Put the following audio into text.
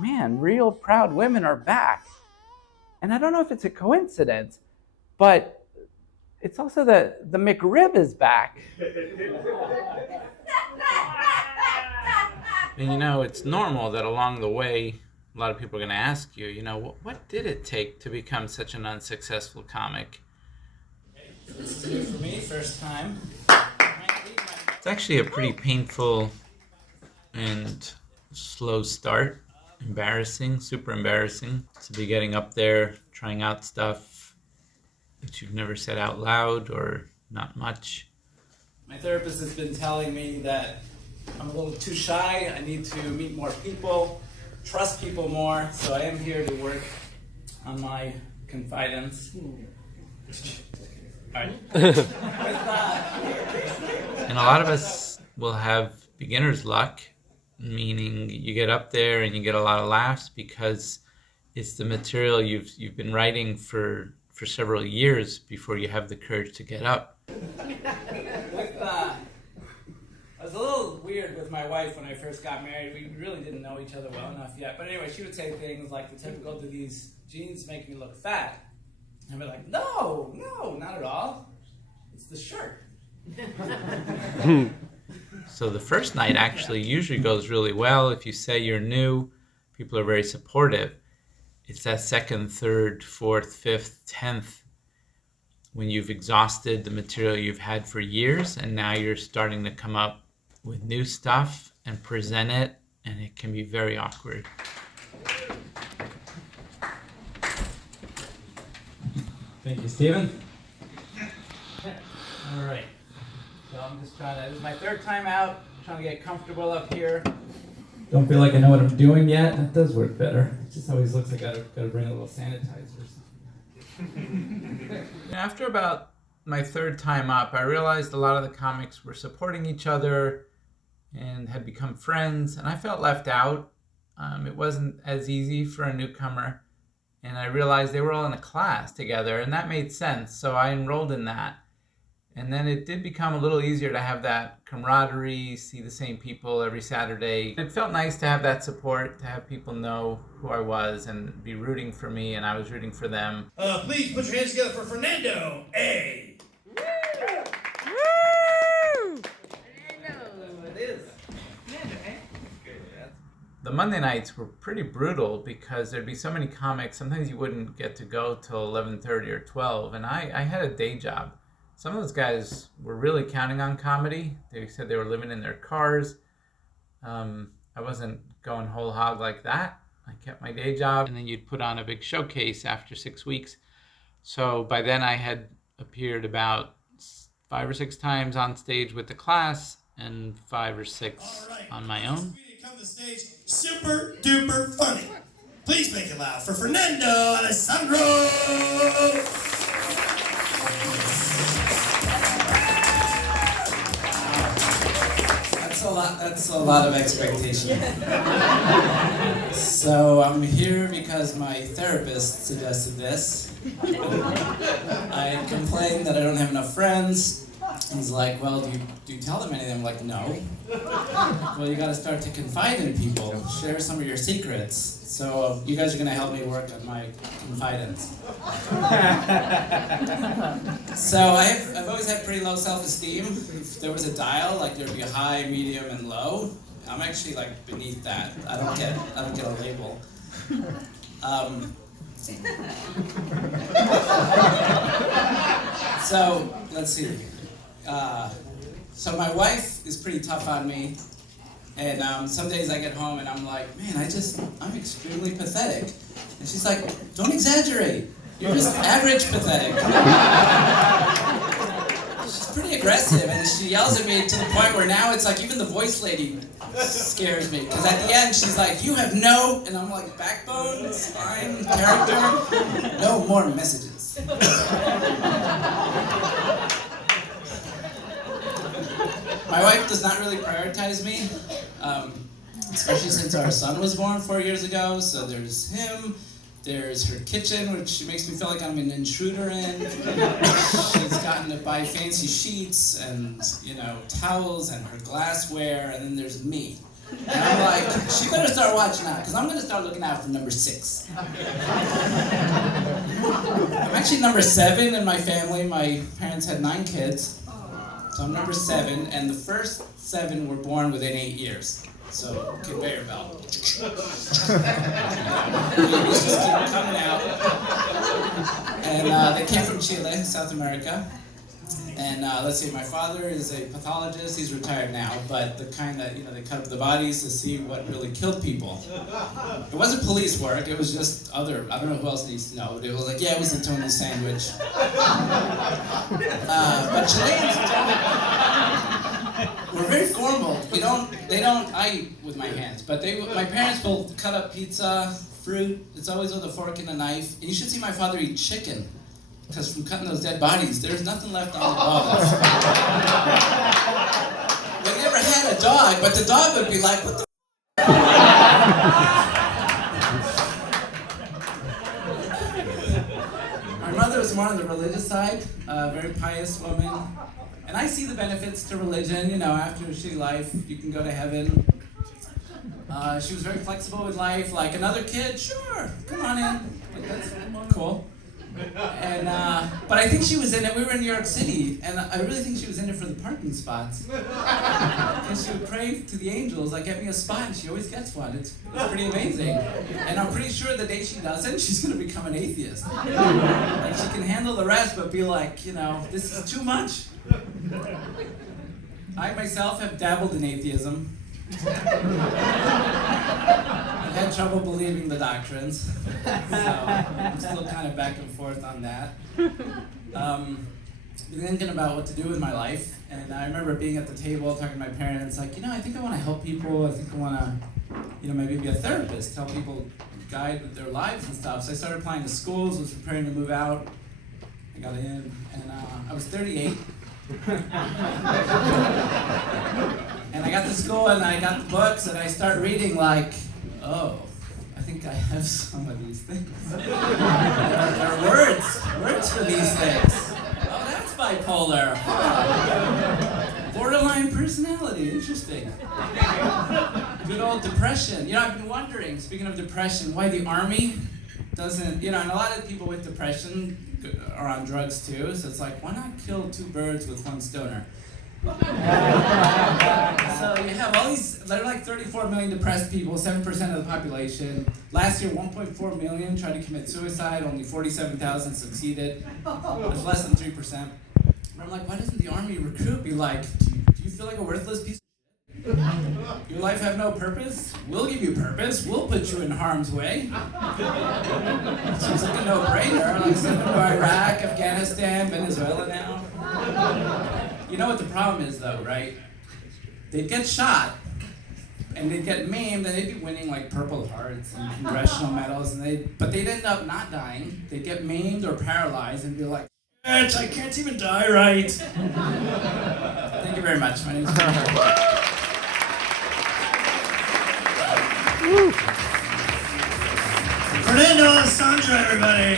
man, real proud women are back. And I don't know if it's a coincidence, but it's also that the McRib is back. And it's normal that along the way, a lot of people are going to ask you, what did it take to become such an unsuccessful comic? This is new for me, first time. It's actually a pretty painful and slow start. Embarrassing, super embarrassing to be getting up there, trying out stuff that you've never said out loud or not much. My therapist has been telling me that I'm a little too shy. I need to meet more people, trust people more. So I am here to work on my confidence. All right. And a lot of us will have beginner's luck, meaning you get up there and you get a lot of laughs because it's the material you've been writing for several years before you have the courage to get up. I was a little weird with my wife when I first got married. We really didn't know each other well enough yet. But anyway, she would say things like the typical, do these jeans make me look fat? And I'd be like, no, not at all. It's the shirt. So the first night actually usually goes really well. If you say you're new, people are very supportive. It's that second, third, fourth, fifth, 10th, when you've exhausted the material you've had for years and now you're starting to come up with new stuff and present it, and it can be very awkward. Thank you, Stephen. All right. So I'm just this is my third time out, trying to get comfortable up here. Don't feel like I know what I'm doing yet. That does work better. It just always looks like I gotta bring a little sanitizer or something. After about my third time up, I realized a lot of the comics were supporting each other and had become friends, and I felt left out. It wasn't as easy for a newcomer, and I realized they were all in a class together, and that made sense, so I enrolled in that. And then it did become a little easier to have that camaraderie, see the same people every Saturday. It felt nice to have that support, to have people know who I was and be rooting for me, and I was rooting for them. Please put your hands together for Fernando. Hey! Woo! It is. The Monday nights were pretty brutal because there'd be so many comics. Sometimes you wouldn't get to go till 11:30 or 12, and I had a day job. Some of those guys were really counting on comedy. They said they were living in their cars. I wasn't going whole hog like that. I kept my day job, and then you'd put on a big showcase after 6 weeks. So by then I had appeared about 5 or 6 times on stage with the class and 5 or 6 on my own. Come to the stage, super duper funny. Please make it loud for Fernando Alessandro. That's a lot of expectation. So I'm here because my therapist suggested this. I complained that I don't have enough friends. He's like, well, do you tell them anything? I'm like, no. Well, you gotta start to confide in people, share some of your secrets. So you guys are gonna help me work on my confidence. So I've always had pretty low self-esteem. If there was a dial, like there'd be a high, medium, and low. I'm actually like beneath that. I don't get a label. So let's see. So my wife is pretty tough on me, and some days I get home and I'm like, man, I'm extremely pathetic. And she's like, don't exaggerate. You're just average pathetic. She's pretty aggressive, and she yells at me to the point where now it's like even the voice lady scares me. Because at the end she's like, you have no, and I'm like, backbone, spine, character, no more messages. My wife does not really prioritize me, especially since our son was born 4 years ago. So there's him, there's her kitchen, which makes me feel like I'm an intruder in. She's gotten to buy fancy sheets and, towels and her glassware, and then there's me. And I'm like, she better start watching out, because I'm going to start looking out for number 6. I'm actually number 7 in my family. My parents had 9 kids. So I'm number 7, and the first 7 were born within 8 years. So, conveyor belt. Babies just keep coming out. And they came from Chile, South America. And let's see, my father is a pathologist. He's retired now, but the kind that, they cut up the bodies to see what really killed people. It wasn't police work. It was just I don't know who else needs to know, but it was like, yeah, it was the Tony sandwich. But Chileans we're very formal. They don't I eat with my hands, but my parents will cut up pizza, fruit. It's always with a fork and a knife. And you should see my father eat chicken. Because from cutting those dead bodies, there's nothing left on the bones. We never had a dog, but the dog would be like, what the My mother was more on the religious side, a very pious woman. And I see the benefits to religion, after a shitty life, you can go to heaven. She was very flexible with life, like another kid, sure, come on in. Like, that's cool. And but I think she was in it. We were in New York City, and I really think she was in it for the parking spots. Because she would pray to the angels, like, get me a spot, and she always gets one. It's pretty amazing. And I'm pretty sure the day she doesn't, she's gonna become an atheist. Like, she can handle the rest, but be like, this is too much. I myself have dabbled in atheism. I've had trouble believing the doctrines, so I'm still kind of back and forth on that. Been thinking about what to do with my life, and I remember being at the table talking to my parents, like, I think I want to help people. I think I want to, maybe be a therapist, help people guide with their lives and stuff. So I started applying to schools, was preparing to move out. I got in, and I was 38. And I got to school and I got the books and I start reading like, oh, I think I have some of these things. There are words for these things. Oh, that's bipolar. Huh. Borderline personality, interesting. Good old depression. I've been wondering, speaking of depression, why the Army doesn't, and a lot of people with depression are on drugs too, so it's like, why not kill 2 birds with 1 stoner? So you have all these, there are like 34 million depressed people, 7% of the population. Last year, 1.4 million tried to commit suicide, only 47,000 succeeded. That's less than 3%. And I'm like, why doesn't the Army recruit be like, do you feel like a worthless piece of shit? Your life have no purpose? We'll give you purpose. We'll put you in harm's way. Seems like a no-brainer. Like send them to Iraq, Afghanistan, Venezuela now. You know what the problem is, though, right? They'd get shot, and they'd get maimed, and they'd be winning like Purple Hearts and congressional medals, but they'd end up not dying. They'd get maimed or paralyzed, and be like, I can't even die right. Thank you very much. My name's Fernando Alessandro, everybody.